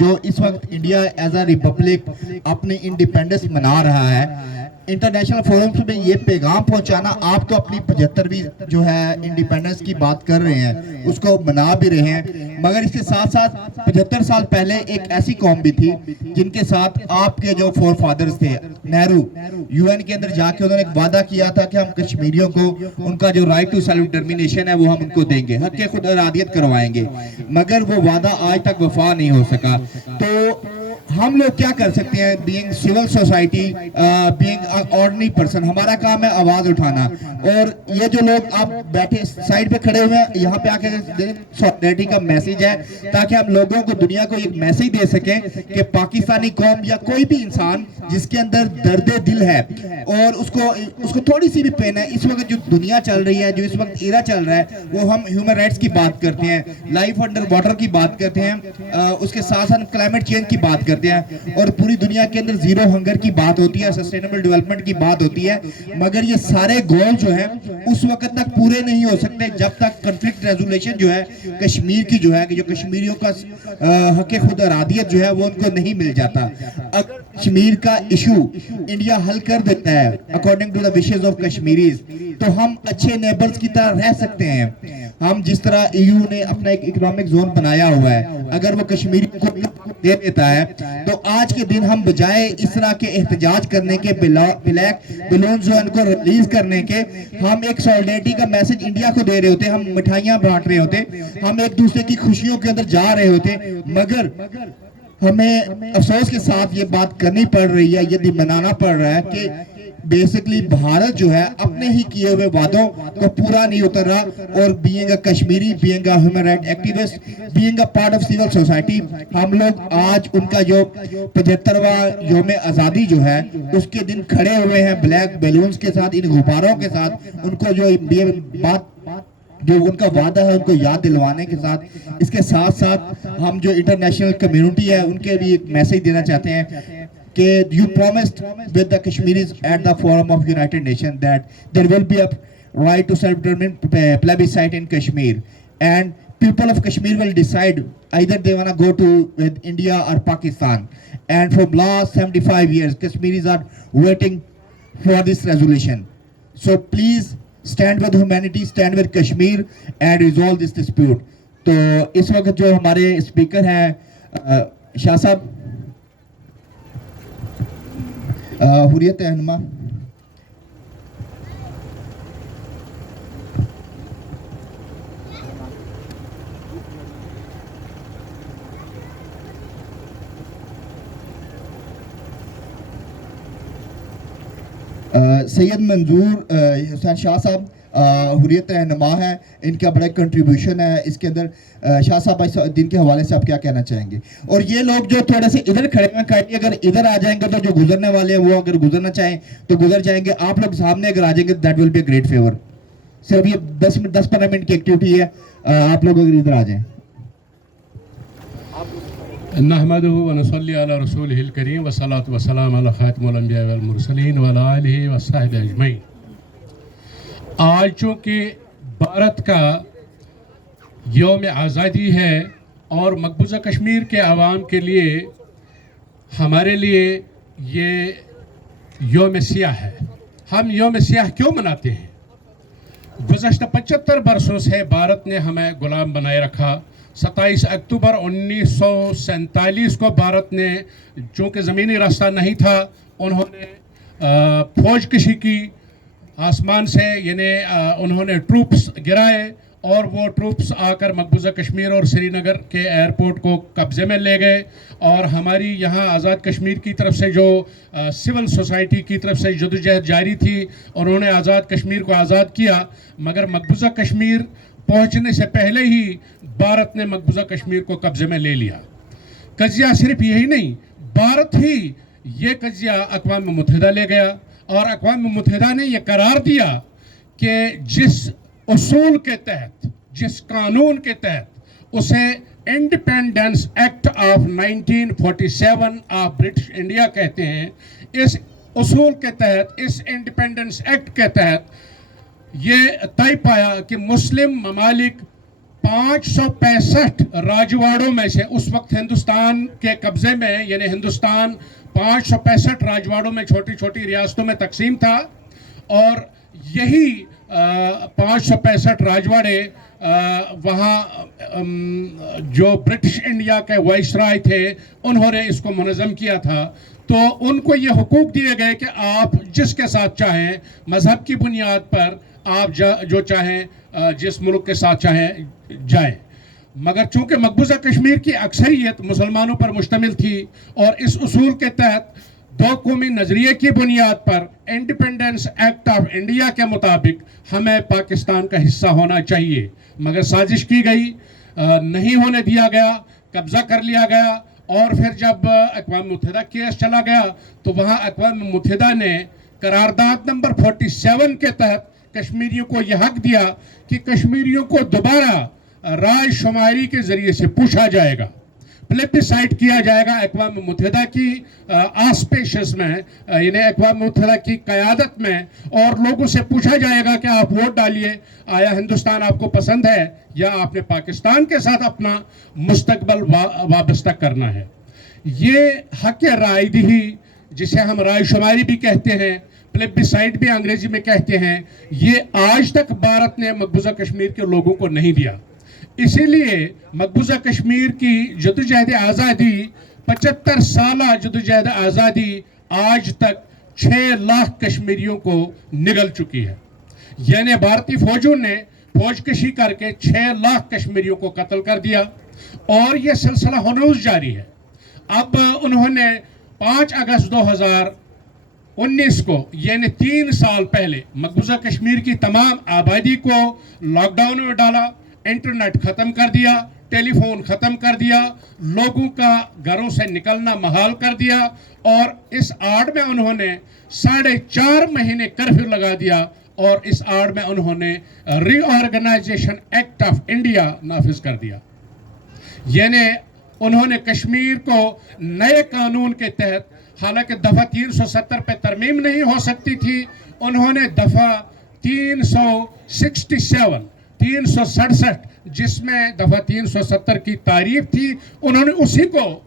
جو اس وقت India as a republic اپنی انڈیپینڈنس منا رہا ہے، انٹرنیشنل فورمز میں یہ پیغام پہنچانا، آپ تو اپنی 75ویں جو ہے انڈیپینڈنس کی بات کر رہے ہیں، اس کو منا بھی رہے ہیں، مگر اس کے ساتھ ساتھ 75 سال پہلے ایک ایسی قوم بھی تھی جن کے ساتھ آپ کے جو فور فادرز تھے، نہرو یو این کے اندر جا کے انہوں نے ایک وعدہ کیا تھا کہ ہم کشمیریوں کو ان کا جو رائٹ ٹو سیلف ڈٹرمینیشن ہے وہ ہم ان کو دیں گے، حق خود ارادیت کروائیں گے، مگر وہ وعدہ آج تک وفا نہیں ہو سکا۔ تو ہم لوگ کیا کر سکتے ہیں؟ Being civil society, being ordinary person, ہمارا کام ہے آواز اٹھانا، اور یہ جو لوگ آپ بیٹھے سائیڈ پہ کھڑے ہوئے ہیں یہاں پہ آ کے سولیڈرٹی کا میسیج ہے، تاکہ ہم لوگوں کو، دنیا کو ایک میسیج دے سکیں کہ پاکستانی قوم یا کوئی بھی انسان جس کے اندر درد دل ہے اور اس کو تھوڑی سی بھی پین ہے، اس وقت جو دنیا چل رہی ہے، جو اس وقت ایرا چل رہا ہے، وہ ہم ہیومن رائٹس کی بات کرتے ہیں، لائف انڈر واٹر کی بات کرتے ہیں، اس کے ساتھ ساتھ کلائمیٹ چینج کی بات کرتے ہیں، اور پوری دنیا کے اندر زیرو ہنگر کی بات ہوتی ہے، سسٹینیبل ڈیولپمنٹ کی بات ہوتی ہے، مگر یہ سارے گول جو ہیں اس وقت تک پورے نہیں ہو سکتے جب تک کنفلکٹ ریزولیشن جو ہے کشمیر کی جو ہے، کہ جو کشمیریوں کا حق خود ارادیت جو ہے وہ ان کو نہیں مل جاتا۔ اگر کشمیر کا ایشو انڈیا حل کر دیتا ہے according to the wishes of Kashmiris, تو ہم اچھے نیبرز کی طرح رہ سکتے ہیں۔ ہم جس طرح EU نے اپنا ایک اکنامک زون بنایا ہوا ہے، اگر وہ کشمیری کو دے دیتا ہے تو آج کے دن ہم بجائے اس طرح کے احتجاج کرنے کے، بلیک بلونز جو ان کو ریلیز کرنے کے، ہم ایک سولیڈرٹی کا میسج انڈیا کو دے رہے ہوتے، ہم مٹھائیاں بانٹ رہے ہوتے، ہم ایک دوسرے کی خوشیوں کے اندر جا رہے ہوتے، مگر ہمیں افسوس کے ساتھ یہ بات کرنی پڑ رہی ہے، یہ منانا پڑ رہا ہے کہ بیسکلی بھارت جو ہے اپنے ہی کیے ہوئے وعدوں کو پورا نہیں اتر رہا، اور being a Kashmiri, being a human right activist, being a part of civil society, ہم لوگ آج ان کا جو 75واں یوم آزادی جو ہے اس کے دن کھڑے ہوئے ہیں بلیک بیلونز کے ساتھ، ان غباروں کے ساتھ، ان کو جو بات جو ان کا وعدہ ہے ان کو یاد دلوانے کے ساتھ، اس کے ساتھ ساتھ ہم جو انٹرنیشنل کمیونٹی ہے ان کے بھی ایک میسیج دینا چاہتے ہیں کہ you promised with the Kashmiris at the forum of United Nations that there will be a right to self-determination plebiscite in Kashmir, and people of Kashmir will decide either they want to go to with India or Pakistan, and from last 75 years Kashmiris are waiting for this resolution. So please stand with humanity, stand with Kashmir and resolve this dispute. تو اس وقت جو ہمارے speaker ہیں شاہ صاحب، حریت رہنما، سید منظور حسین شاہ صاحب حریت رہنما ہیں، ان کا بڑا کنٹریبیوشن ہے اس کے اندر۔ شاہ صاحب اس دن کے حوالے سے آپ کیا کہنا چاہیں گے؟ اور یہ لوگ جو تھوڑے سے ادھر کھڑے ہیں، کائنڈلی اگر ادھر آ جائیں گے تو جو گزرنے والے ہیں وہ اگر گزرنا چاہیں تو گزر جائیں گے، آپ لوگ سامنے اگر آ جائیں گے that will be a great favour. صرف یہ 10-15 منٹ کی ایکٹیویٹی ہے، آپ لوگ اگر ادھر آ جائیں۔ نحمدہ ونصلی علی رسولہ الکریم والصلاۃ والسلام علی خاتم الانبیاء والمرسلین وعلی آلہ وصحبہ اجمعین۔ آج چونکہ بھارت کا یوم آزادی ہے اور مقبوضہ کشمیر کے عوام کے لیے، ہمارے لیے یہ یوم سیاہ ہے۔ ہم یوم سیاہ کیوں مناتے ہیں؟ گزشتہ 75 برسوں سے بھارت نے ہمیں غلام بنائے رکھا۔ 27 اکتوبر 1947 کو بھارت نے، چونکہ زمینی راستہ نہیں تھا، انہوں نے فوج کشی کی آسمان سے، یعنی انہوں نے ٹروپس گرائے، اور وہ ٹروپس آ کر مقبوضہ کشمیر اور سری نگر کے ایئرپورٹ کو قبضے میں لے گئے، اور ہماری یہاں آزاد کشمیر کی طرف سے جو سول سوسائٹی کی طرف سے جدوجہد جاری تھی، انہوں نے آزاد کشمیر کو آزاد کیا، مگر مقبوضہ کشمیر پہنچنے سے پہلے ہی بھارت نے مقبوضہ کشمیر کو قبضے میں لے لیا۔ قضیہ صرف یہی نہیں، بھارت ہی یہ قضیہ اقوام متحدہ لے گیا، اور اقوام متحدہ نے یہ قرار دیا کہ جس اصول کے تحت، جس قانون کے تحت اسے independence act of 1947 of British India کہتے ہیں، اس اصول کے تحت، اس انڈیپینڈنس ایکٹ کے تحت یہ طے پایا کہ مسلم ممالک 565 राजवाड़ों में से उस वक्त हिंदुस्तान के कब्जे में, यानी हिंदुस्तान 565 राजवाड़ों में, छोटी छोटी रियासतों में तकसीम था, और यही 565 राजवाड़े वहाँ जो ब्रिटिश इंडिया के वाइसराय थे उन्होंने इसको मुनज़्ज़म किया था। तो उनको ये हुकूक दिए गए कि आप जिसके साथ चाहें, मज़हब की बुनियाद पर आप जो चाहें जिस मुल्क के साथ चाहें जाएं। मगर चूंकि मकबूजा कश्मीर की अक्सरियत मुसलमानों पर मुश्तमिल थी और इस उसूल के तहत दो कौमी नज़रिए की बुनियाद पर इंडिपेंडेंस एक्ट ऑफ इंडिया के मुताबिक हमें पाकिस्तान का हिस्सा होना चाहिए, मगर साजिश की गई, नहीं होने दिया गया, कब्जा कर लिया गया। और फिर जब अक़वाम मुत्तहिदा केस चला गया तो वहाँ अक़वाम मुत्तहिदा ने करारदाद नंबर 47 के तहत कश्मीरियों को यह हक दिया कि कश्मीरियों को दोबारा राय शुमारी के ज़रिए से पूछा जाएगा, प्लेबिसाइट किया जाएगा अक़वाम मुत्तहिदा की आस्पेशस में, यानी अक़वाम मुत्तहिदा की क़यादत में, और लोगों से पूछा जाएगा कि आप वोट डालिए, आया हिंदुस्तान आपको पसंद है या आपने पाकिस्तान के साथ अपना मुस्तकबल वाबस्ता करना है। ये हक राय दही, जिसे हम राय शुमारी भी कहते हैं, प्लेबिसाइट भी अंग्रेजी में कहते हैं, ये आज तक भारत ने मकबूजा कश्मीर के लोगों को नहीं दिया। इसीलिए मकबूजा कश्मीर की जदोजहद आज़ादी, 75 साल जदोजहद आज़ादी, आज तक 6 लाख कश्मीरियों को निगल चुकी है। यानी भारतीय फौजों ने फौजकशी करके 6 लाख कश्मीरियों को कत्ल कर दिया, और यह सिलसिला हनूज जारी है। अब उन्होंने 5 अगस्त 2019 को, यानी 3 साल पहले, मकबूजा कश्मीर की तमाम आबादी को लॉकडाउन में डाला, इंटरनेट ख़त्म कर दिया, टेलीफोन ख़त्म कर दिया, लोगों का घरों से निकलना महाल कर दिया, और इस आड़ में उन्होंने 4.5 महीने कर्फ्यू लगा दिया, और इस आड़ में उन्होंने रीऑर्गेनाइजेशन एक्ट ऑफ इंडिया नाफिज कर दिया। यानी उन्होंने कश्मीर को नए कानून के तहत, हालांकि दफ़ा 370 पे तरमीम नहीं हो सकती थी, उन्होंने दफ़ा 367 जिसमें दफ़ा 370 की तारीफ थी, उन्होंने उसी को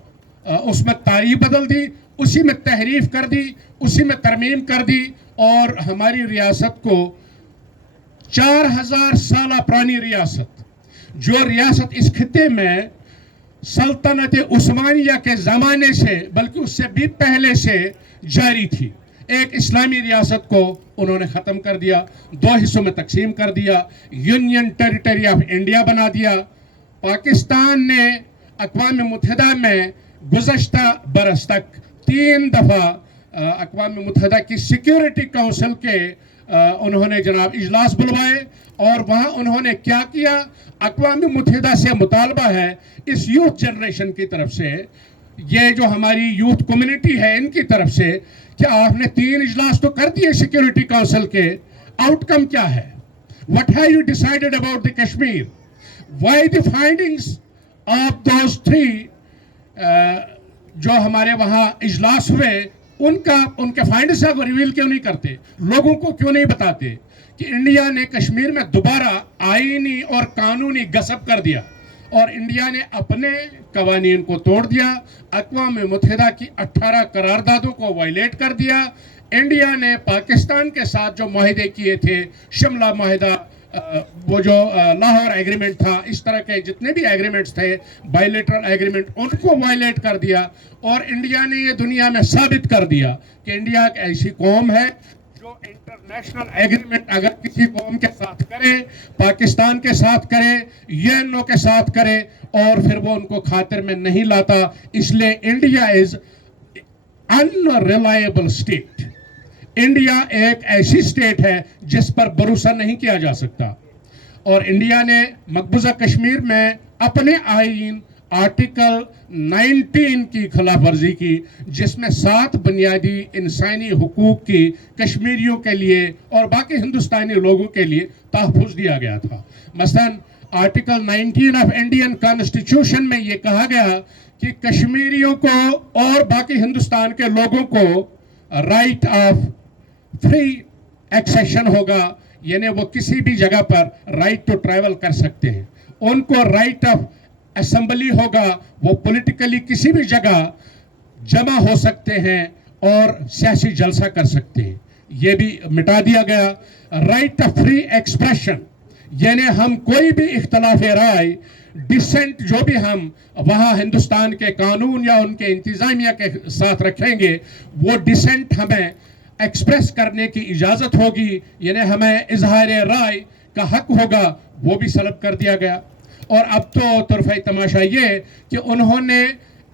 उसमें तारीफ बदल दी, उसी में तहरीफ कर दी, उसी में तरमीम कर दी, और हमारी रियासत को 4000 साल पुरानी रियासत, जो रियासत इस खिते में सल्तनत उस्मानिया के ज़माने से, बल्कि उससे भी पहले से जारी थी, एक इस्लामी रियासत को उन्होंने ख़त्म कर दिया, 2 हिस्सों में तकसीम कर दिया, यूनियन टेरिटरी ऑफ इंडिया बना दिया। पाकिस्तान ने अक़वाम मुत्तहिदा में गुज़श्ता बरस तक 3 दफ़ा अक़वाम मुत्तहिदा की सिक्योरिटी काउंसिल के उन्होंने जनाब इजलास बुलवाए, और वहाँ उन्होंने क्या किया, अक़वाम मुत्तहिदा से मुतालबा है इस यूथ जनरेशन की तरफ से, ये जो हमारी यूथ कम्युनिटी है इनकी तरफ से, कि आपने 3 इजलास तो कर दिए सिक्योरिटी काउंसिल के, आउटकम क्या है? What have you decided about the Kashmir? Why the findings of those 3 जो हमारे वहाँ इजलास हुए, उनके फाइंडिंग्स को रिवील क्यों नहीं करते? लोगों को क्यों नहीं बताते कि इंडिया ने कश्मीर में दोबारा आईनी और कानूनी गसब कर दिया, और इंडिया ने अपने कवानीन को तोड़ दिया, अक़वाम मुत्तहिदा की 18 करारदादों को वायलेट कर दिया। इंडिया ने पाकिस्तान के साथ जो माहिदे किए थे, शिमला माहिदा, वो जो लाहौर एग्रीमेंट था, इस तरह के जितने भी एग्रीमेंट्स थे, बायलैटरल एग्रीमेंट, उनको वायलेट कर दिया, और इंडिया ने ये दुनिया में साबित कर दिया कि इंडिया एक ऐसी कौम है जो इंटरनेशनल एग्रीमेंट अगर किसी कौम के साथ करे, पाकिस्तान के साथ करे, यूएनओ के साथ करे, और फिर वो उनको खातिर में नहीं लाता। इसलिए India is unreliable state. India एक ऐसी स्टेट है जिस पर भरोसा नहीं किया जा सकता, और इंडिया ने मकबूजा कश्मीर में अपने आईन आर्टिकल 19 की खिलाफ वर्जी की, जिसमें 7 बुनियादी इंसानी हुकूक की कश्मीरियों के लिए और बाकी हिंदुस्तानी लोगों के लिए तहफ़्फ़ुज़ दिया गया था। मसलन आर्टिकल 19 ऑफ इंडियन कॉन्स्टिट्यूशन में ये कहा गया कि कश्मीरियों को और बाकी हिंदुस्तान के लोगों को राइट ऑफ फ्री एक्सेशन होगा, यानी वो किसी भी जगह पर राइट टू ट्रैवल कर सकते हैं। उनको राइट ऑफ असेंबली होगा, वो पॉलिटिकली किसी भी जगह जमा हो सकते हैं और सियासी जलसा कर सकते हैं, ये भी मिटा दिया गया। राइट ऑफ फ्री एक्सप्रेशन, यानी हम कोई भी इख्तलाफ राय, डिसेंट जो भी हम वहाँ हिंदुस्तान के कानून या उनके इंतजामिया के साथ रखेंगे, वो डिसेंट हमें एक्सप्रेस करने की इजाज़त होगी, यानी हमें इजहार राय का हक होगा, वो भी सलब कर दिया गया। और अब तो तुरफ़े तमाशा ये कि उन्होंने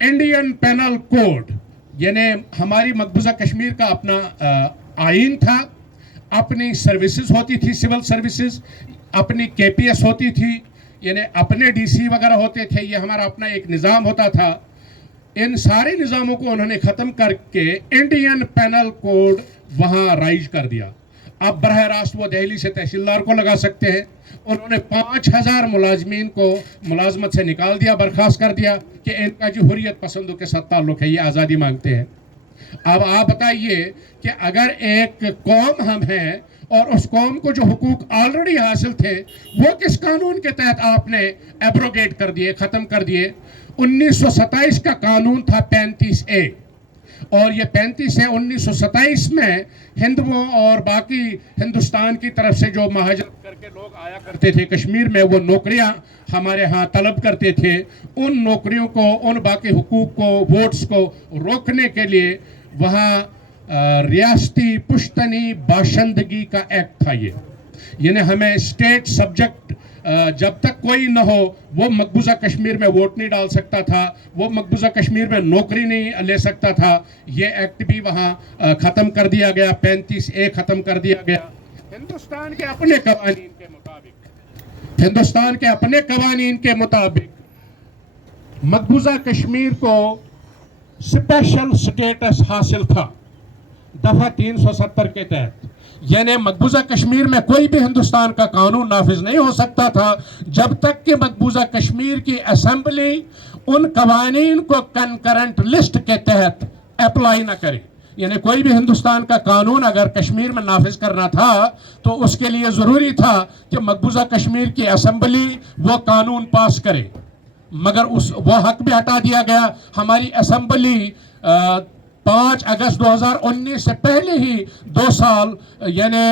इंडियन पेनल कोड, यानी हमारी मकबूजा कश्मीर का अपना आइन था, अपनी सर्विसेज होती थी, सिविल सर्विसेज, अपनी केपीएस होती थी, यानी अपने डीसी वगैरह होते थे, ये हमारा अपना एक निज़ाम होता था। इन सारे निज़ामों को उन्होंने ख़त्म करके इंडियन पेनल कोड वहाँ राइज कर दिया। अब बरह रास्त वो दिल्ली से तहसीलदार को लगा सकते हैं। उन्होंने 5000 मुलाजमीन को मुलाजमत से निकाल दिया, बर्खास्त कर दिया कि इनका जो हुर्रियत पसंदों के साथ ताल्लुक़ है, ये आज़ादी मांगते हैं। अब आप बताइए कि अगर एक कौम हम हैं और उस कौम को जो हुकूक ऑलरेडी हासिल थे, वो किस कानून के तहत आपने एब्रोगेट कर दिए, ख़त्म कर दिए। 1927 का कानून था 35A, और ये 35 है 1927 में हिंदुओं और बाकी हिंदुस्तान की तरफ से जो महाजरत करके लोग आया करते थे कश्मीर में, वो नौकरियां हमारे यहाँ तलब करते थे। उन नौकरियों को, उन बाकी हुकूक को, वोट्स को रोकने के लिए वहाँ रियासती पुश्तनी बाशिंदगी का एक्ट था ये, यानी हमें स्टेट सब्जेक्ट जब तक कोई न हो वो मकबूजा कश्मीर में वोट नहीं डाल सकता था, वो मकबूजा कश्मीर में नौकरी नहीं ले सकता था। ये एक्ट भी वहाँ ख़त्म कर दिया गया, 35A ख़त्म कर दिया गया। हिंदुस्तान के अपने कवानीन के मुताबिक, हिंदुस्तान के अपने कवानीन के मुताबिक मकबूजा कश्मीर को स्पेशल स्टेटस हासिल था दफ़ा 370 के तहत, यानी मकबूजा कश्मीर में कोई भी हिंदुस्तान का कानून नाफिज नहीं हो सकता था जब तक कि मकबूजा कश्मीर की असेंबली उन कवानीन को कंकरेंट लिस्ट के तहत अप्लाई ना करे। यानी कोई भी हिंदुस्तान का कानून अगर कश्मीर में नाफिज करना था तो उसके लिए ज़रूरी था कि मकबूजा कश्मीर की असेंबली वो कानून पास करे, मगर वो हक भी हटा दिया गया। हमारी असेंबली 5 अगस्त 2019 से पहले ही 2 साल यानी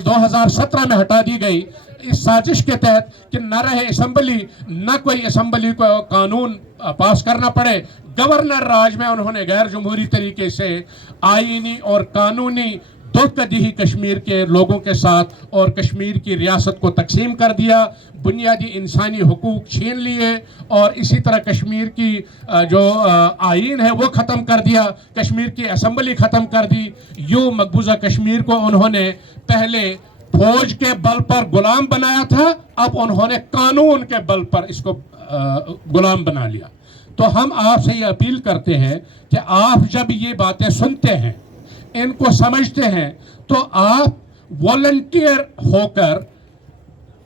2017 में हटा दी गई, इस साजिश के तहत कि न रहे असेंबली, न कोई असेंबली को कानून पास करना पड़े। गवर्नर राज में उन्होंने गैर जमहूरी तरीके से आईनी और कानूनी धोखाधड़ी कश्मीर के लोगों के साथ और कश्मीर की रियासत को तकसीम कर दिया, बुनियादी इंसानी हुकूक छीन लिए और इसी तरह कश्मीर की जो आइन है वो ख़त्म कर दिया, कश्मीर की असेंबली ख़त्म कर दी। यूँ मकबूजा कश्मीर को उन्होंने पहले फौज के बल पर गुलाम बनाया था, अब उन्होंने कानून के बल पर इसको गुलाम बना लिया। तो हम आपसे ये अपील करते हैं कि आप जब ये बातें सुनते हैं, इनको समझते हैं, तो आप वॉलंटियर होकर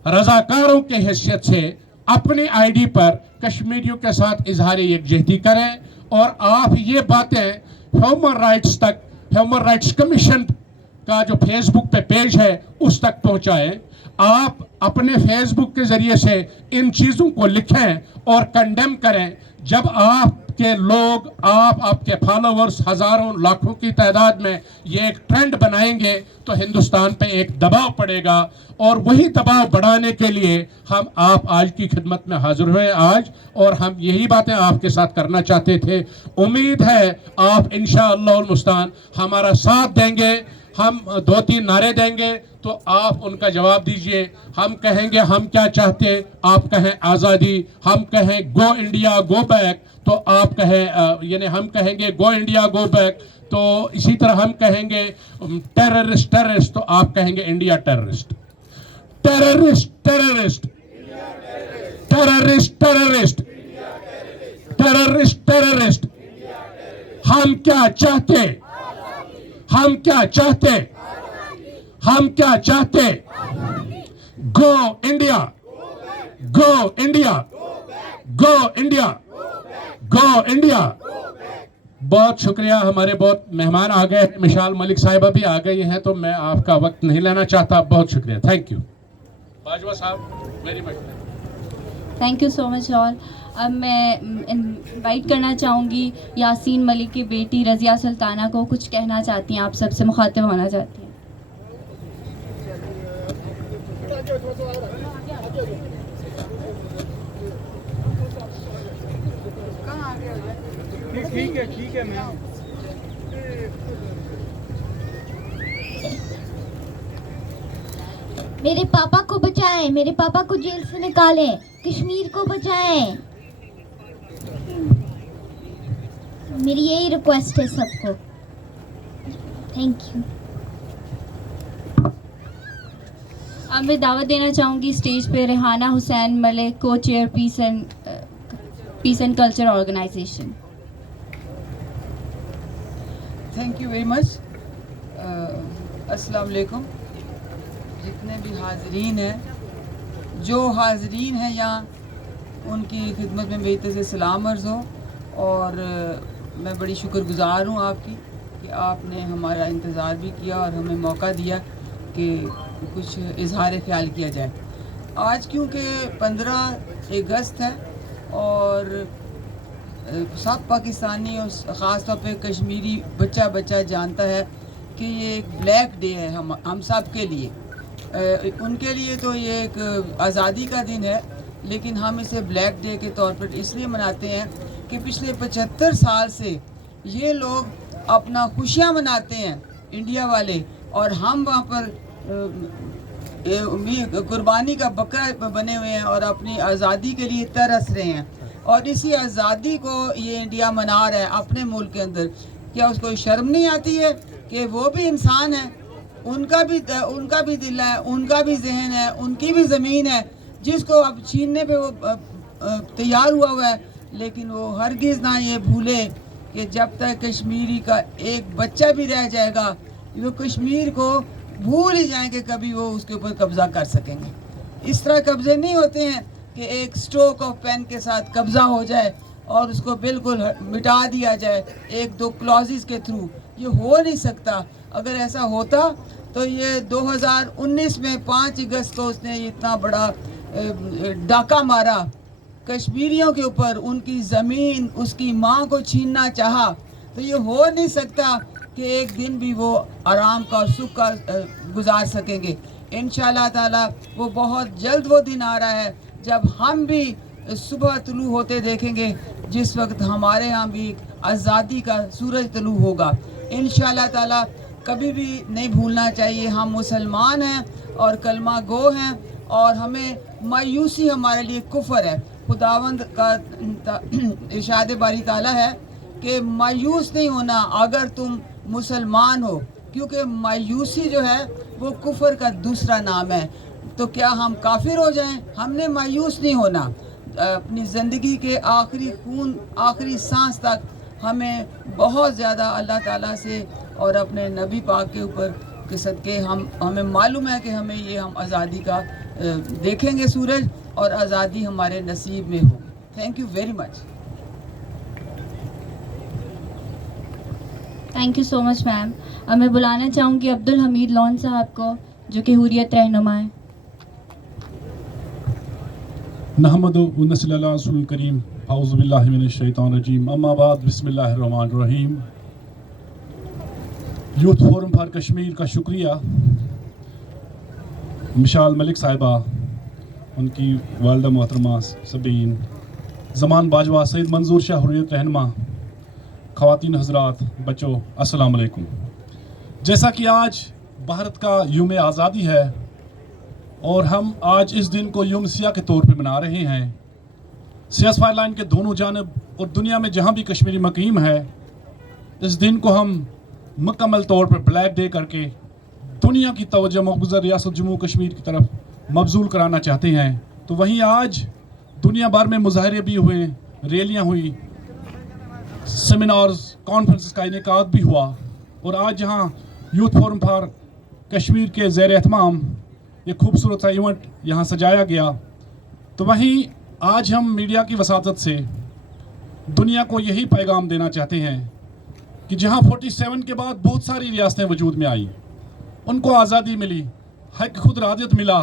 रजाकारों के हैसियत से अपनी आईडी पर कश्मीरियों के साथ इजहार यकजहती करें और आप ये बातें ह्यूमन राइट्स तक, ह्यूमन राइट्स कमीशन का जो फेसबुक पे पेज है उस तक पहुंचाएं। आप अपने फेसबुक के ज़रिए से इन चीज़ों को लिखें और कंडेम करें। जब आपके लोग, आपके फॉलोअर्स हज़ारों लाखों की तादाद में ये एक ट्रेंड बनाएंगे तो हिंदुस्तान पे एक दबाव पड़ेगा और वही दबाव बढ़ाने के लिए हम आप आज की खिदमत में हाजिर हुए आज, और हम यही बातें आपके साथ करना चाहते थे। उम्मीद है आप इंशाअल्लाह मुस्तान हमारा साथ देंगे। हम 2-3 नारे देंगे तो आप उनका जवाब दीजिए। हम कहेंगे हम क्या चाहते, आप कहें आज़ादी। हम कहें गो इंडिया गो बैक तो आप कहें, यानी हम कहेंगे गो इंडिया गो बैक, तो इसी तरह हम कहेंगे टेररिस्ट टेररिस्ट तो आप कहेंगे India terrorist. Terrorist terrorist terrorist terrorist terrorist terrorist. हम क्या चाहते, हम क्या चाहते, हम क्या चाहते? Go India, go India, go India, go India. बहुत शुक्रिया, हमारे बहुत मेहमान आ गए, मिशाल मलिक साहिबा भी आ गई हैं, तो मैं आपका वक्त नहीं लेना चाहता। बहुत शुक्रिया, thank you. Bajwa sahab very much. Thank you so much all. अब मैं इनवाइट करना चाहूँगी यासीन मलिक की बेटी रज़िया सुल्ताना को, कुछ कहना चाहती हैं, आप सबसे मुखातिब होना चाहती हैं। ठीक है मैम। मेरे पापा को बचाएं, मेरे पापा को जेल से निकालें, कश्मीर को बचाएं। मेरी यही रिक्वेस्ट है सबको। Thank you. अब मैं दावत देना चाहूँगी स्टेज पे रेहाना हुसैन मलिक, को chair peace and culture organisation. Thank you very much. अस्सलाम वालेकुम। जितने भी हाज़रीन हैं, जो हाज़रीन हैं यहाँ, उनकी खिदमत में मेरी तरफ से सलाम अर्ज़ हो। और मैं बड़ी शुक्रगुज़ार हूँ आपकी कि आपने हमारा इंतज़ार भी किया और हमें मौका दिया कि कुछ इजहार ख्याल किया जाए। आज क्योंकि 15 अगस्त है और सब पाकिस्तानी और ख़ास तौर पे कश्मीरी बच्चा जानता है कि ये एक ब्लैक डे है हम सब के लिए। उनके लिए तो ये एक आज़ादी का दिन है, लेकिन हम इसे ब्लैक डे के तौर पर इसलिए मनाते हैं कि पिछले 75 साल से ये लोग अपना खुशियाँ मनाते हैं इंडिया वाले, और हम वहाँ पर कुर्बानी का बकरा बने हुए हैं और अपनी आज़ादी के लिए तरस रहे हैं। और इसी आज़ादी को ये इंडिया मना रहा है अपने मुल्क के अंदर। क्या उसको शर्म नहीं आती है कि वो भी इंसान है, उनका भी दिल है, उनका भी जहन है, उनकी भी ज़मीन है जिसको अब छीनने पे वो तैयार हुआ है। लेकिन वो हरगिज़ ना ये भूले कि जब तक कश्मीरी का एक बच्चा भी रह जाएगा, वो कश्मीर को भूल ही जाएंगे कभी वो उसके ऊपर कब्ज़ा कर सकेंगे। इस तरह कब्ज़े नहीं होते हैं कि एक स्ट्रोक ऑफ पेन के साथ कब्ज़ा हो जाए और उसको बिल्कुल मिटा दिया जाए एक दो क्लॉजेस के थ्रू। ये हो नहीं सकता। अगर ऐसा होता तो ये 2019 में 5 अगस्त को उसने इतना बड़ा डाका मारा कश्मीरियों के ऊपर, उनकी ज़मीन, उसकी माँ को छीनना चाहा, तो ये हो नहीं सकता कि एक दिन भी वो आराम का और सुख का गुजार सकेंगे। इंशाअल्लाह ताला वो बहुत जल्द वो दिन आ रहा है जब हम भी सुबह तुलू होते देखेंगे, जिस वक्त हमारे यहाँ भी आज़ादी का सूरज तुलू होगा। इंशाअल्लाह ताला कभी भी नहीं भूलना चाहिए हम मुसलमान हैं और कलमा गो हैं, और हमें मायूसी हमारे लिए कुफर है। खुदावंद का इरशाद बारी ताला है कि मायूस नहीं होना अगर तुम मुसलमान हो, क्योंकि मायूसी जो है वो कुफर का दूसरा नाम है। तो क्या हम काफिर हो जाएं? हमने मायूस नहीं होना। अपनी ज़िंदगी के आखिरी खून, आखिरी सांस तक हमें बहुत ज़्यादा अल्लाह ताला से और अपने नबी पाक के ऊपर के सदके हमें मालूम है कि हमें ये हम आज़ादी का देखेंगे सूरज, और आज़ादी हमारे नसीब में हो। Thank you very much. Thank you so much ma'am. अब मैं बुलाना चाहूँगी अब्दुल हमीद लॉन साहब को, जो कि हुर्रियत रहनुमा है। नहमदु व नसल्ली अला रसूलिल करीम, औज़ु बिल्लाहि मिनश शैतानिर रजीम, अम्मा बाद, बिस्मिल्लाहिर रहमानिर रहीम। यूथ फोरम फॉर कश्मीर का शुक्रिया। मिशाल मलिक साहिबा, उनकी वालदा मोहतरमा सबीन, ज़मान बाजवा, सईद मंजूर शाह हुर्रियत रहनुमा, ख़वातीन हज़रात, बच्चों, अस्सलाम वालेकुम। जैसा कि आज भारत का यूम आज़ादी है और हम आज इस दिन को यूम सियाह के तौर पे मना रहे हैं, सीज़फायर लाइन के दोनों जानब और दुनिया में जहाँ भी कश्मीरी मकीम है, इस दिन को हम मुकम्मल तौर पर ब्लैक डे करके दुनिया की तवज्जो मकबूजा रियासत जम्मू कश्मीर की तरफ मबजूल कराना चाहते हैं। तो वहीं आज दुनिया भर में मुजाहरे भी हुए, रैलियाँ हुई, सेमिनार्स, कॉन्फ्रेंसेस का इनेकाद भी हुआ, और आज जहाँ यूथ फोरम फॉर कश्मीर के ज़ेर एहतमाम ये खूबसूरत सा इवेंट यहाँ सजाया गया। तो वहीं आज हम मीडिया की वसातत से दुनिया को यही पैगाम देना चाहते हैं कि जहाँ 47 के बाद बहुत सारी रियासतें वजूद में आई, उनको आज़ादी मिली, हक खुद रादियत मिला,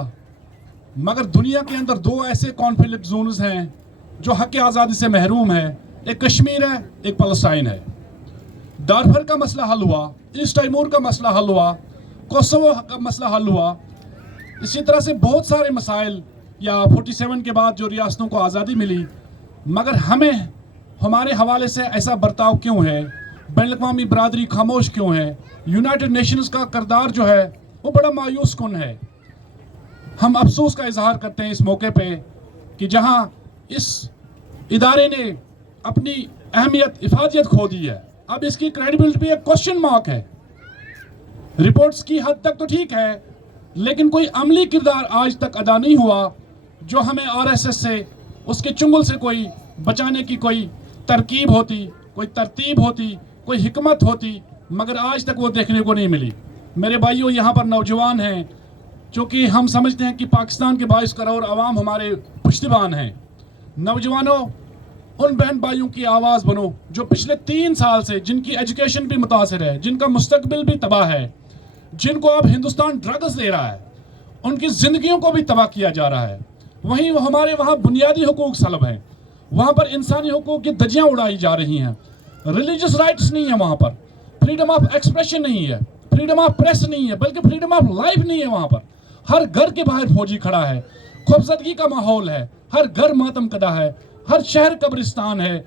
मगर दुनिया के अंदर दो ऐसे कॉन्फ्लिक्ट जोन्स हैं जो हक आज़ादी से महरूम है, एक कश्मीर है, एक फ़लस्तीन है। दारफर का मसला हल हुआ, ईस्ट टाइमूर का मसला हल हुआ, कोसोवो का मसला हल हुआ। इसी तरह से बहुत सारे मसाइल, या 47 के बाद जो रियासतों को आज़ादी मिली, मगर हमें हमारे हवाले से ऐसा बर्ताव क्यों है? बैनुल-अक़वामी बरादरी खामोश क्यों है? यूनाइटेड नेशंस का किरदार जो है वो बड़ा मायूस कुन है। हम अफसोस का इजहार करते हैं इस मौके पे कि जहां इस इदारे ने अपनी अहमियत, इफादियत खो दी है, अब इसकी क्रेडिबिलिटी पे एक क्वेश्चन मार्क है। रिपोर्ट्स की हद तक तो ठीक है, लेकिन कोई अमली किरदार आज तक अदा नहीं हुआ जो हमें आरएसएस से, उसके चुंगल से कोई बचाने की कोई तरकीब होती, कोई तरतीब होती, कोई हिकमत होती, मगर आज तक वो देखने को नहीं मिली। मेरे भाइयों, यहाँ पर नौजवान हैं, चूँकि हम समझते हैं कि पाकिस्तान के 22 करोड़ आवाम हमारे पुश्तबान हैं। नौजवानों, उन बहन भाइयों की आवाज़ बनो जो पिछले 3 साल से, जिनकी एजुकेशन भी मुतासर है, जिनका मुस्तकबिल भी तबाह है, जिनको अब हिंदुस्तान ड्रग्स दे रहा है, उनकी ज़िंदगियों को भी तबाह किया जा रहा है। वहीं हमारे वहाँ बुनियादी हुकूक सलब हैं, वहाँ पर इंसानी हुकूक की धज्जियाँ उड़ाई जा रही हैं, रिलीजियस राइट्स नहीं है वहाँ पर, फ्रीडम ऑफ एक्सप्रेशन नहीं है, फ्रीडम ऑफ प्रेस नहीं है, बल्कि फ्रीडम ऑफ लाइफ नहीं है वहाँ पर। हर घर के बाहर फौजी खड़ा है, खौफजदगी का माहौल है, हर घर मातम कदा है, हर शहर कब्रिस्तान है,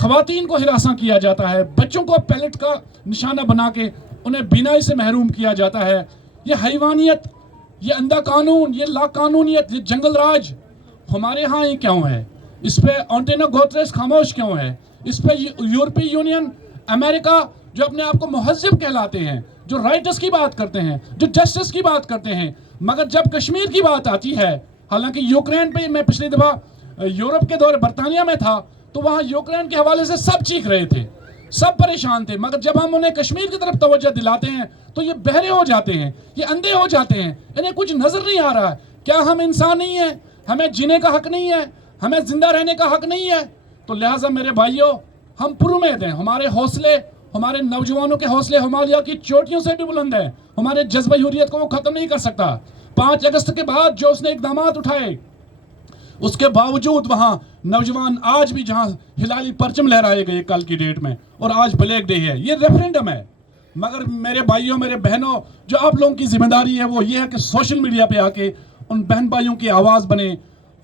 खवातीन को हिरासा किया जाता है, बच्चों को पैलेट का निशाना बना के उन्हें बीनाई से महरूम किया जाता है। ये हैवानियत, ये अंधा कानून, ये लाकानूनियत, ये जंगल राज हमारे यहाँ ही क्यों है? इस पे एंटोनियो गुतेरेस खामोश क्यों है? इस पे यूरोपीय यूनियन, अमेरिका, जो अपने आप को मुहज़्ज़िब कहलाते हैं, जो राइट्स की बात करते हैं, जो जस्टिस की बात करते हैं, मगर जब कश्मीर की बात आती है, हालांकि यूक्रेन पे मैं पिछली दफ़ा यूरोप के दौरे बरतानिया में था, तो वहाँ यूक्रेन के हवाले से सब चीख रहे थे, सब परेशान थे, मगर जब हम उन्हें कश्मीर की तरफ तवज्जो दिलाते हैं तो ये बहरे हो जाते हैं, ये अंधे हो जाते हैं, इन्हें कुछ नज़र नहीं आ रहा। क्या हम इंसान नहीं हैं? हमें जीने का हक नहीं है? हमें जिंदा रहने का हक नहीं है? तो लिहाजा मेरे भाइयों, हम पुरुमेद हैं, हमारे हौसले, हमारे नौजवानों के हौसले हिमालय की चोटियों से भी बुलंद हैं। हमारे जज्बा हुर्रियत को वो ख़त्म नहीं कर सकता। 5 अगस्त के बाद जो उसने इक़दामात उठाए, उसके बावजूद वहाँ नौजवान आज भी जहाँ हिलाली परचम लहराए गए कल की डेट में, और आज ब्लैक डे है, ये रेफरेंडम है। मगर मेरे भाइयों, मेरे बहनों, जो आप लोगों की जिम्मेदारी है वो ये है कि सोशल मीडिया पे आके उन बहन भाइयों की आवाज़ बने,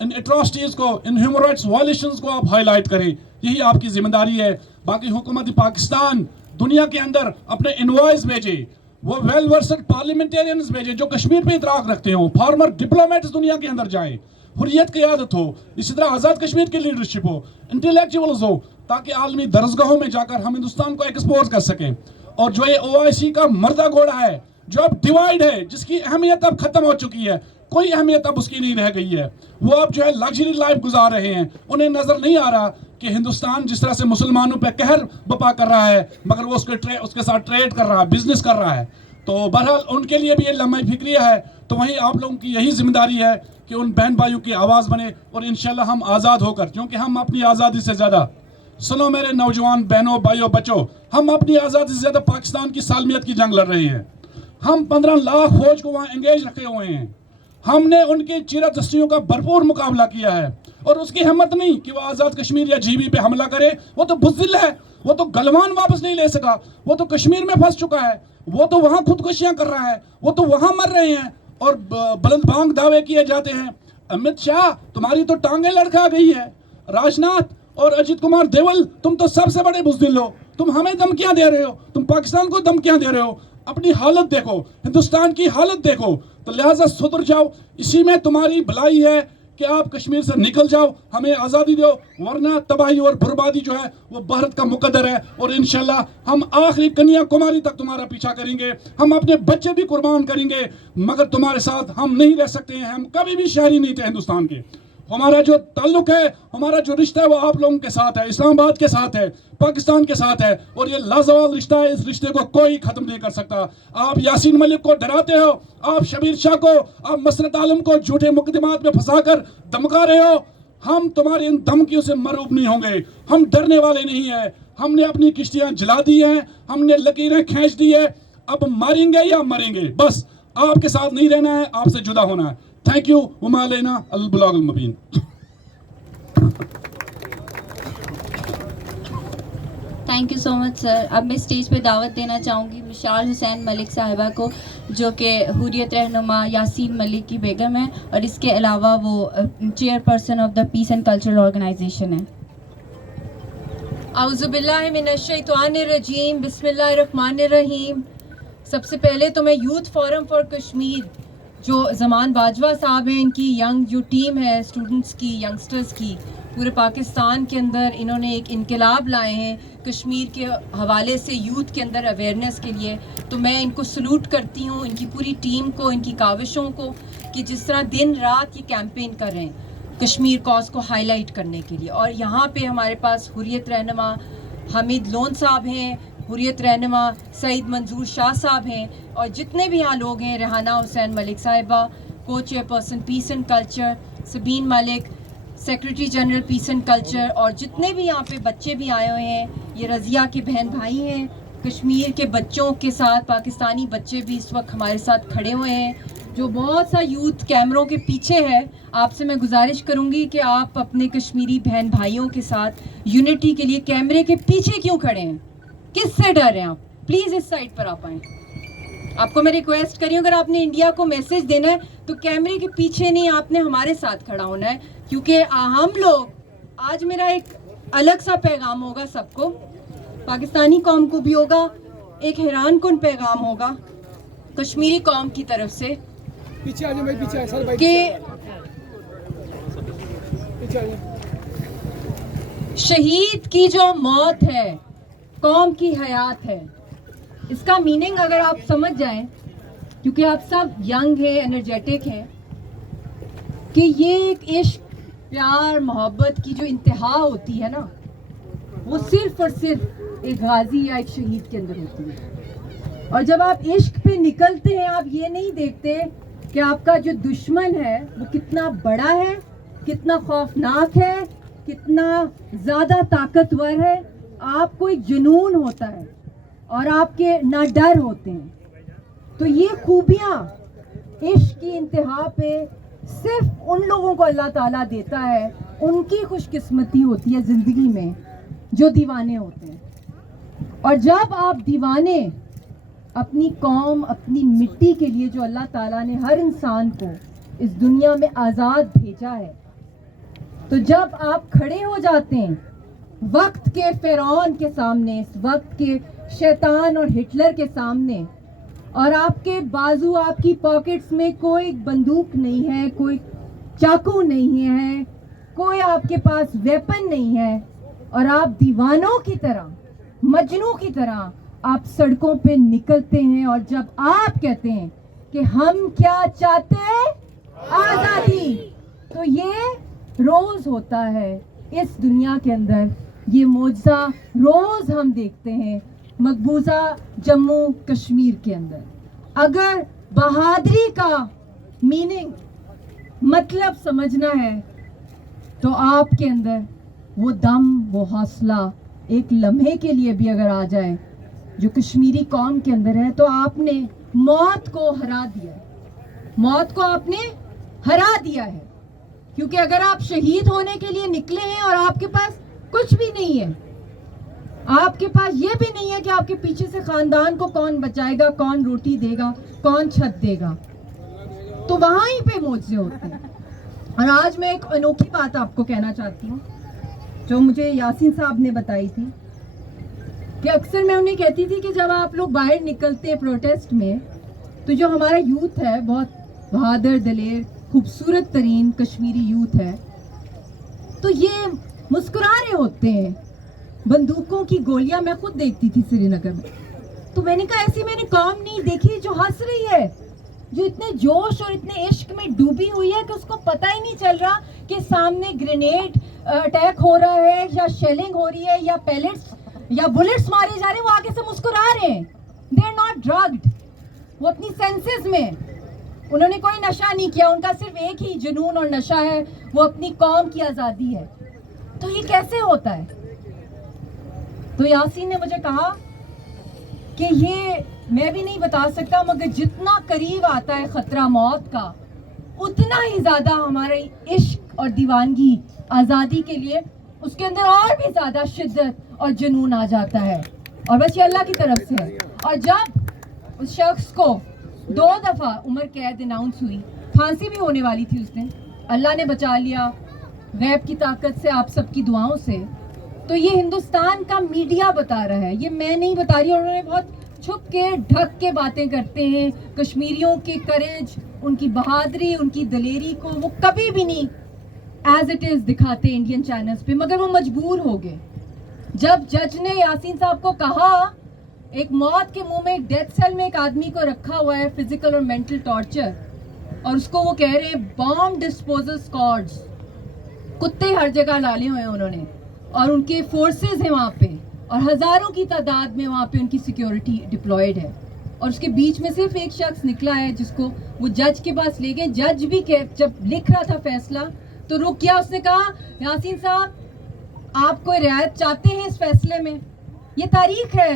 इन एट्रॉसिटीज़ को, इन ह्यूमन राइट्स वायलेशंस को आप हाईलाइट करें, यही आपकी जिम्मेदारी है। बाकी हुकूमत पाकिस्तान दुनिया के अंदर अपने इनवॉइस भेजे, वो वेल वर्सड पार्लियामेंटेरियंस भेजे जो कश्मीर पे इतराक रखते हो, फार्मर डिप्लोमेट्स दुनिया के अंदर जाएं, हुर्रियत की आदत हो, इसी तरह आज़ाद कश्मीर की लीडरशिप हो, इंटेलेक्चुअल्स हो, ताकि आलमी दरसगाहों में जाकर हम हिंदुस्तान को एक्सपोज कर सकें। और जो ये OIC का मर्दा घोड़ा है, जो अब डिवाइड है, जिसकी अहमियत अब खत्म हो चुकी है, कोई अहमियत अब उसकी नहीं रह गई है, वो अब जो है लग्जरी लाइफ गुजार रहे हैं। उन्हें नज़र नहीं आ रहा कि हिंदुस्तान जिस तरह से मुसलमानों पे कहर बपा कर रहा है, मगर वो उसके साथ ट्रेड कर रहा है, बिजनेस कर रहा है। तो बहरहाल उनके लिए भी ये लम्हा फिक्रिया है। तो वहीं आप लोगों की यही जिम्मेदारी है कि उन बहन भाइयों की आवाज़ बने, और इंशाल्लाह हम आज़ाद होकर, क्योंकि हम अपनी आज़ादी से ज़्यादा, सुनो मेरे नौजवान बहनों, भाइयों, बच्चों, हम अपनी आज़ादी से ज़्यादा पाकिस्तान की सालमियत की जंग लड़ रहे हैं। हम 15 लाख फौज को वहाँ एंगेज रखे हुए हैं। हमने उनकी चीरदस्तियों का भरपूर मुकाबला किया है, और उसकी हिम्मत नहीं कि वो आज़ाद कश्मीर या GB पे हमला करे। वो तो बुज़दिल है, वो तो गलवान वापस नहीं ले सका, वो तो कश्मीर में फंस चुका है, वो तो वहाँ खुदकुशियाँ कर रहा है, वो तो वहाँ मर रहे हैं, और बुलंद बांग दावे किए जाते हैं। अमित शाह, तुम्हारी तो टांगें लड़खा गई है। राजनाथ और अजित कुमार देवल, तुम तो सबसे बड़े बुज़दिल हो, तुम हमें धमकियाँ दे रहे हो, तुम पाकिस्तान को धमकियाँ दे रहे हो। अपनी हालत देखो, हिंदुस्तान की हालत देखो, तो लिहाजा सुधर जाओ। इसी में तुम्हारी भलाई है कि आप कश्मीर से निकल जाओ, हमें आज़ादी दो, वरना तबाही और बर्बादी जो है वो भारत का मुकद्दर है। और इंशाल्लाह हम आखिरी कन्याकुमारी तक तुम्हारा पीछा करेंगे, हम अपने बच्चे भी कुर्बान करेंगे, मगर तुम्हारे साथ हम नहीं रह सकते हैं। हम कभी भी शहरी नहीं थे हिंदुस्तान के। हमारा जो ताल्लुक है, हमारा जो रिश्ता है, वो आप लोगों के साथ है, इस्लामाबाद के साथ है, पाकिस्तान के साथ है, और ये लाजवाब रिश्ता है। इस रिश्ते को कोई ख़त्म नहीं कर सकता। आप यासीन मलिक को डराते हो, आप शबीर शाह को, आप मसरत आलम को झूठे मुकदमात में फंसाकर धमका रहे हो। हम तुम्हारी इन धमकियों से मरूब नहीं होंगे, हम डरने वाले नहीं हैं। हमने अपनी किश्तियाँ जला दी हैं, हमने लकीरें खींच दी है, अब मारेंगे या मरेंगे, बस आपके साथ नहीं रहना है, आपसे जुदा होना है। थैंक यू वमा अलैना अल बलागुल मुबीन। Thank you so much sir. अब मैं स्टेज पे दावत देना चाहूँगी मिशाल हुसैन मलिक साहिबा को, जो कि हुर्रियत रहनुमा यासीन मलिक की बेगम है और इसके अलावा वो chairperson of the peace and cultural organisation है। औज़ुबिल्लाहिमिनश्शैतानिर्रजीम, बिस्मिल्लाहिर्रहमानिर्रहीम। सबसे पहले तो मैं यूथ फोरम फॉर कश्मीर जो ज़मान बाजवा साहब हैं, इनकी यंग जो टीम है स्टूडेंट्स की, यंगस्टर्स की, पूरे पाकिस्तान के अंदर इन्होंने एक इनकलाब लाए हैं कश्मीर के हवाले से, यूथ के अंदर अवेयरनेस के लिए। तो मैं इनको सलूट करती हूँ, इनकी पूरी टीम को, इनकी काविशों को, कि जिस तरह दिन रात ये कैंपेन कर रहे हैं कश्मीर कॉज को हाईलाइट करने के लिए। और यहाँ पे हमारे पास हुर्रियत रहनुमा हामिद लोन साहब हैं, हुर्रियत रहनुमा सईद मंजूर शाह साहब हैं, और जितने भी यहाँ लोग हैं, रेहाना हुसैन मलिक साहिबा, को chairperson peace and culture, Sabeen Malik secretary general peace and culture, और जितने भी यहाँ पे बच्चे भी आए हुए हैं, ये रज़िया के बहन भाई हैं। कश्मीर के बच्चों के साथ पाकिस्तानी बच्चे भी इस वक्त हमारे साथ खड़े हुए हैं, जो बहुत सा यूथ कैमरों के पीछे है। आपसे मैं गुजारिश करूंगी कि आप अपने कश्मीरी बहन भाइयों के साथ यूनिटी के लिए कैमरे के पीछे क्यों खड़े हैं, किससे डर रहे हैं आप? प्लीज़ इस साइड पर आप आएँ। आपको मैं रिक्वेस्ट करी हूँ, अगर आपने इंडिया को मैसेज देना है तो कैमरे के पीछे नहीं, आपने हमारे साथ खड़ा होना है, क्योंकि हम लोग आज, मेरा एक अलग सा पैगाम होगा सबको, पाकिस्तानी कौम को भी होगा, एक हैरान कुन पैगाम होगा कश्मीरी कौम की तरफ से पीछे आ जाओ भाई, पीछे आ सर भाई, कि पीछे आ जाओ। शहीद की जो मौत है कौम की हयात है। इसका मीनिंग अगर आप समझ जाएं, क्योंकि आप सब यंग हैं, एनर्जेटिक हैं, कि ये एक इश्क, प्यार, मोहब्बत की जो इंतहा होती है ना, वो सिर्फ और सिर्फ एक गाजी या एक शहीद के अंदर होती है। और जब आप इश्क पे निकलते हैं, आप ये नहीं देखते कि आपका जो दुश्मन है वो कितना बड़ा है, कितना खौफनाक है, कितना ज़्यादा ताकतवर है। आपको एक जुनून होता है और आपके ना डर होते हैं। तो ये खूबियाँ इश्क की इंतहा पे सिर्फ उन लोगों को अल्लाह ताला देता है, उनकी खुशकिस्मती होती है ज़िंदगी में जो दीवाने होते हैं। और जब आप दीवाने अपनी कौम, अपनी मिट्टी के लिए, जो अल्लाह ताला ने हर इंसान को इस दुनिया में आज़ाद भेजा है, तो जब आप खड़े हो जाते हैं वक्त के फ़िरौन के सामने, इस वक्त के शैतान और हिटलर के सामने, और आपके बाजू, आपकी पॉकेट्स में कोई बंदूक नहीं है, कोई चाकू नहीं है, कोई आपके पास वेपन नहीं है, और आप दीवानों की तरह, मजनू की तरह आप सड़कों पे निकलते हैं, और जब आप कहते हैं कि हम क्या चाहते हैं, आज़ादी, तो ये रोज़ होता है इस दुनिया के अंदर। ये मौजज़ा रोज़ हम देखते हैं मकबूजा जम्मू कश्मीर के अंदर। अगर बहादुरी का मीनिंग, मतलब समझना है, तो आपके अंदर वो दम, वो हौसला एक लम्हे के लिए भी अगर आ जाए जो कश्मीरी कौम के अंदर है, तो आपने मौत को हरा दिया है, मौत को आपने हरा दिया है। क्योंकि अगर आप शहीद होने के लिए निकले हैं और आपके पास कुछ भी नहीं है, आपके पास ये भी नहीं है कि आपके पीछे से खानदान को कौन बचाएगा, कौन रोटी देगा, कौन छत देगा, तो वहाँ ही पे मौजज़े होते हैं। और आज मैं एक अनोखी बात आपको कहना चाहती हूँ जो मुझे यासीन साहब ने बताई थी, कि अक्सर मैं उन्हें कहती थी कि जब आप लोग बाहर निकलते हैं प्रोटेस्ट में, तो जो हमारा यूथ है बहुत बहादुर, दलेर, खूबसूरत तरीन कश्मीरी यूथ है, तो ये मुस्कुरा रहे होते हैं। बंदूकों की गोलियां मैं खुद देखती थी श्रीनगर में, तो मैंने कहा ऐसी मैंने कौम नहीं देखी जो हंस रही है, जो इतने जोश और इतने इश्क में डूबी हुई है कि उसको पता ही नहीं चल रहा कि सामने ग्रेनेड अटैक हो रहा है, या शेलिंग हो रही है, या पैलेट्स या बुलेट्स मारे जा रहे हैं, वो आगे से मुस्कुरा रहे हैं। दे आर नॉट ड्रग्ड, वो अपनी सेंसेस में, उन्होंने कोई नशा नहीं किया, उनका सिर्फ एक ही जुनून और नशा है, वो अपनी कौम की आज़ादी है। तो ये कैसे होता है? तो यासीन ने मुझे कहा कि ये मैं भी नहीं बता सकता, मगर जितना करीब आता है ख़तरा मौत का, उतना ही ज़्यादा हमारे इश्क और दीवानगी आज़ादी के लिए उसके अंदर और भी ज़्यादा शिद्दत और जुनून आ जाता है, और बस ये अल्लाह की तरफ से है। और जब उस शख्स को 2 दफ़ा उम्र कैद अनाउंस हुई, फांसी भी होने वाली थी उस दिन, अल्लाह ने बचा लिया गैब की ताकत से, आप सबकी दुआओं से। तो ये हिंदुस्तान का मीडिया बता रहा है, ये मैं नहीं बता रही। और उन्होंने बहुत छुप के ढक के बातें करते हैं, कश्मीरियों के करेज, उनकी बहादुरी, उनकी दलेरी को वो कभी भी नहीं एज इट इज़ दिखाते इंडियन चैनल्स पे, मगर वो मजबूर हो गए। जब जज ने यासीन साहब को कहा, एक मौत के मुंह में एक डेथ सेल में एक आदमी को रखा हुआ है, फिजिकल और मेंटल टॉर्चर, और उसको वो कह रहे हैं बॉम्ब डिस्पोजल स्क्वाड्स, कुत्ते हर जगह डाले हुए हैं उन्होंने, और उनके फोर्सेस हैं वहाँ पे, और हज़ारों की तादाद में वहाँ पे उनकी सिक्योरिटी डिप्लॉयड है, और उसके बीच में सिर्फ एक शख्स निकला है जिसको वो जज के पास ले गए। जज भी जब लिख रहा था फैसला तो रुक गया, उसने कहा यासीन साहब आप कोई रियायत चाहते हैं इस फैसले में? ये तारीख है,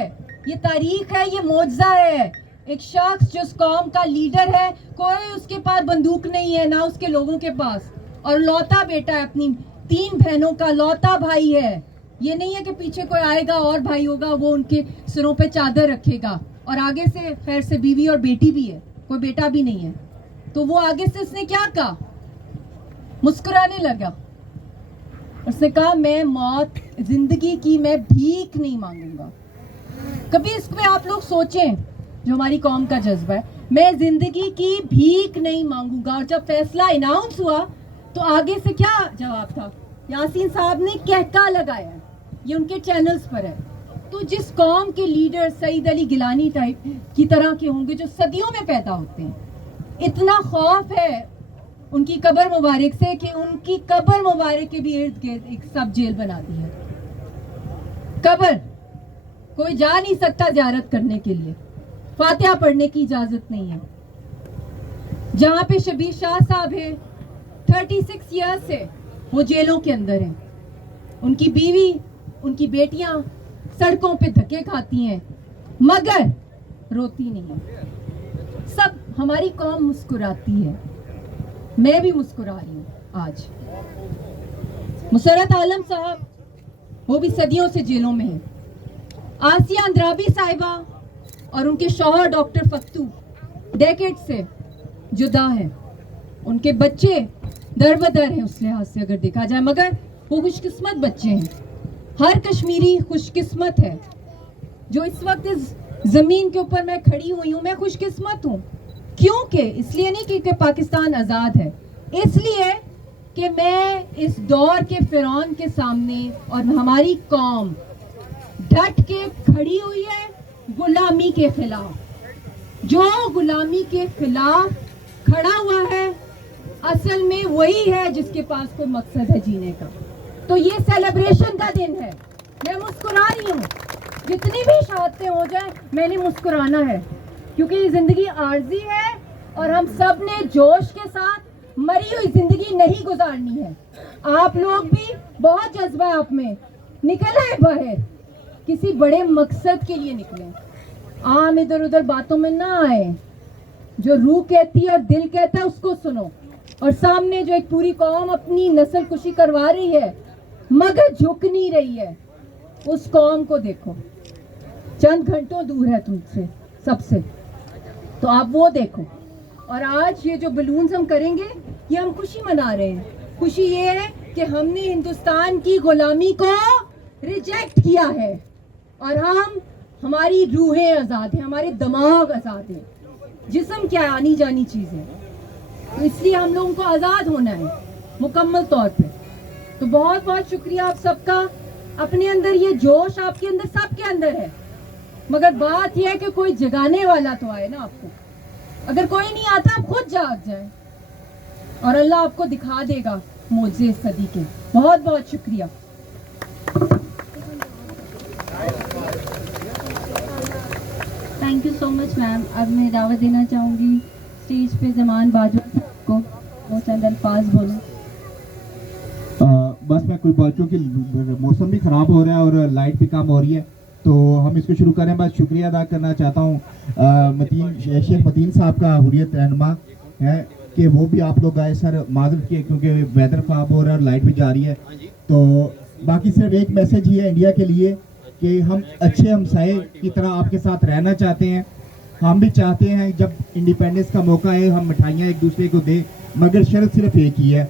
ये तारीख है, ये मौजज़ा है। एक शख्स जो इस कौम का लीडर है, कोई उसके पास बंदूक नहीं है, ना उसके लोगों के पास, और लौता बेटा है, अपनी 3 बहनों का लौता भाई है। ये नहीं है कि पीछे कोई आएगा और भाई होगा वो उनके सिरों पे चादर रखेगा, और आगे से खैर से बीवी और बेटी भी है, कोई बेटा भी नहीं है। तो वो आगे से उसने क्या कहा, मुस्कुराने लगा, उसने कहा मैं मौत जिंदगी की मैं भीख नहीं मांगूंगा। कभी इस पे आप लोग सोचें, जो हमारी कौम का जज्बा है, मैं जिंदगी की भीख नहीं मांगूंगा। और जब फैसला अनाउंस हुआ तो आगे से क्या जवाब था, यासीन साहब ने कहका लगाया, ये उनके चैनल्स पर है। तो जिस कौम के लीडर सईद अली गिलानी टाइप की तरह के होंगे जो सदियों में पैदा होते हैं, इतना खौफ है उनकी कब्र मुबारक से कि उनकी कब्र मुबारक के भी इर्द गिर्द एक सब जेल बना दी है। कब्र कोई जा नहीं सकता ज़ियारत करने के लिए, फातिहा पढ़ने की इजाज़त नहीं है। जहाँ पे शबीर शाह साहब है 36 ईयर्स से वो जेलों के अंदर हैं, उनकी बीवी उनकी बेटियां सड़कों पे धक्के खाती हैं मगर रोती नहीं है। सब हमारी कौम मुस्कुराती है, मैं भी मुस्कुरा रही हूँ आज। मुसरत आलम साहब वो भी सदियों से जेलों में है। आसिया अंद्राबी साहिबा और उनके शौहर डॉक्टर फख्तू डेकेड से जुदा हैं, उनके बच्चे दर-बदर हैं उस लिहाज से अगर देखा जाए, मगर वो खुशकिस्मत बच्चे हैं। हर कश्मीरी खुशकिस्मत है जो इस वक्त इस ज़मीन के ऊपर मैं खड़ी हुई हूँ। मैं खुशकिस्मत हूँ क्योंकि इसलिए नहीं क्योंकि पाकिस्तान आज़ाद है, इसलिए कि मैं इस दौर के फिरौन के सामने और हमारी कौम डट के खड़ी हुई है गुलामी के खिलाफ। जो गुलामी के खिलाफ खड़ा हुआ है असल में वही है जिसके पास कोई मकसद है जीने का। तो ये सेलिब्रेशन का दिन है, मैं मुस्कुरा रही हूँ। जितनी भी शहादतें हो जाए मैंने मुस्कुराना है क्योंकि ये ज़िंदगी आर्जी है और हम सब ने जोश के साथ मरी हुई ज़िंदगी नहीं गुजारनी है। आप लोग भी बहुत जज्बा है आप में, निकल आए बाहर, किसी बड़े मकसद के लिए निकले, आम इधर उधर बातों में ना आए। जो रूह कहती है और दिल कहता है उसको सुनो। और सामने जो एक पूरी कौम अपनी नस्ल कुशी करवा रही है मगर झुक नहीं रही है, उस कौम को देखो, चंद घंटों दूर है तुमसे सबसे, तो आप वो देखो। और आज ये जो बलून्स हम करेंगे ये हम खुशी मना रहे हैं। खुशी ये है कि हमने हिंदुस्तान की गुलामी को रिजेक्ट किया है और हमारी रूहें आज़ाद हैं, हमारे दिमाग आज़ाद हैं, जिस्म क्या आनी जानी चीज़ है। तो इसलिए हम लोगों को आज़ाद होना है मुकम्मल तौर पे। तो बहुत बहुत शुक्रिया आप सबका। अपने अंदर ये जोश आपके अंदर सबके अंदर है, मगर बात यह है कि कोई जगाने वाला तो आए ना आपको। अगर कोई नहीं आता आप खुद जाग जाए और अल्लाह आपको दिखा देगा मौजे इस सदी के। बहुत बहुत शुक्रिया। Thank you so much ma'am. अब मैं दावत देना चाहूँगी स्टेज पे जमान बाजवा साहब को, वो चंद अल्फाज बोलें। बस मैं कोई बात, क्योंकि मौसम भी ख़राब हो रहा है और लाइट भी कम हो रही है, तो हम इसको शुरू करें। बस शुक्रिया अदा करना चाहता हूँ शेख मतीन साहब का, हुर्रियत रहनुमा है, کہ وہ بھی آپ لوگ آئے. سر معذرت کیے کیونکہ ویدر خراب ہو رہا ہے اور لائٹ بھی جا رہی ہے. تو باقی صرف ایک میسج ہی ہے انڈیا کے لیے کہ ہم اچھے ہمسائے کی طرح آپ کے ساتھ رہنا چاہتے ہیں. ہم بھی چاہتے ہیں جب انڈیپینڈنس کا موقع ہے ہم مٹھائیاں ایک دوسرے کو دیں, مگر شرط صرف ایک ہی ہے.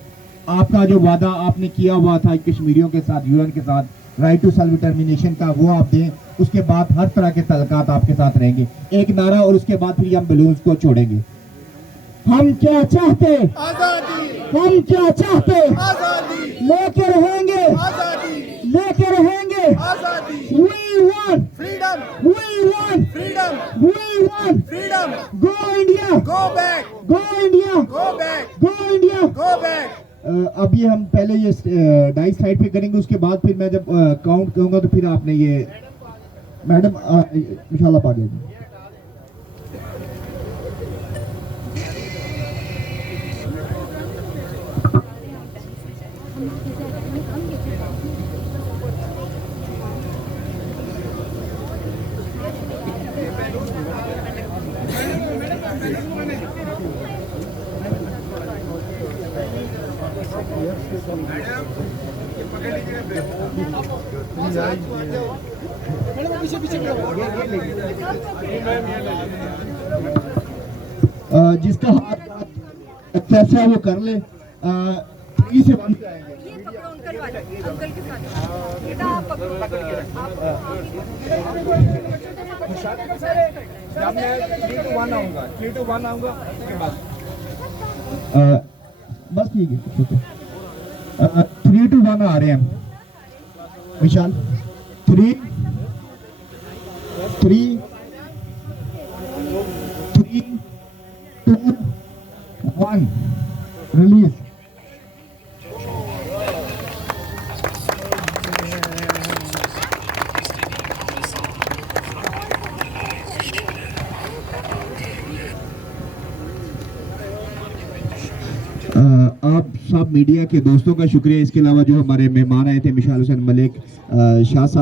آپ کا جو وعدہ آپ نے کیا ہوا تھا کشمیریوں کے ساتھ, UN کے ساتھ, رائٹ ٹو سیلف ڈٹرمنیشن کا, وہ آپ دیں. اس کے بعد ہر طرح کے تعلقات آپ کے ساتھ رہیں گے. ایک نعرہ اور اس کے بعد پھر ہم بلونز کو چھوڑیں گے. ہم کیا چاہتے, ہم کیا چاہتے, لے کے رہیں گے, لے کے رہیں گے. We want freedom. We want freedom. We want freedom. Go India. Go back. Go India. Go back. Go India. Go back. اب یہ ہم پہلے یہ ڈائی سائڈ پہ کریں گے, اس کے بعد پھر میں جب کاؤنٹ کروں گا تو پھر آپ نے یہ میڈم انشاءاللہ پا جائے گی. جس کا ہاتھ ایسا وہ کر لے. 3 سے 1 آئیں گے. بس ٹھیک ہے, 3 to 1 آ رہے ہیں وشال. 3 2 1 ریلیز. آپ سب میڈیا کے دوستوں کا شکریہ. اس کے علاوہ جو ہمارے مہمان آئے تھے مشال حسین ملک, شاہ صاحب,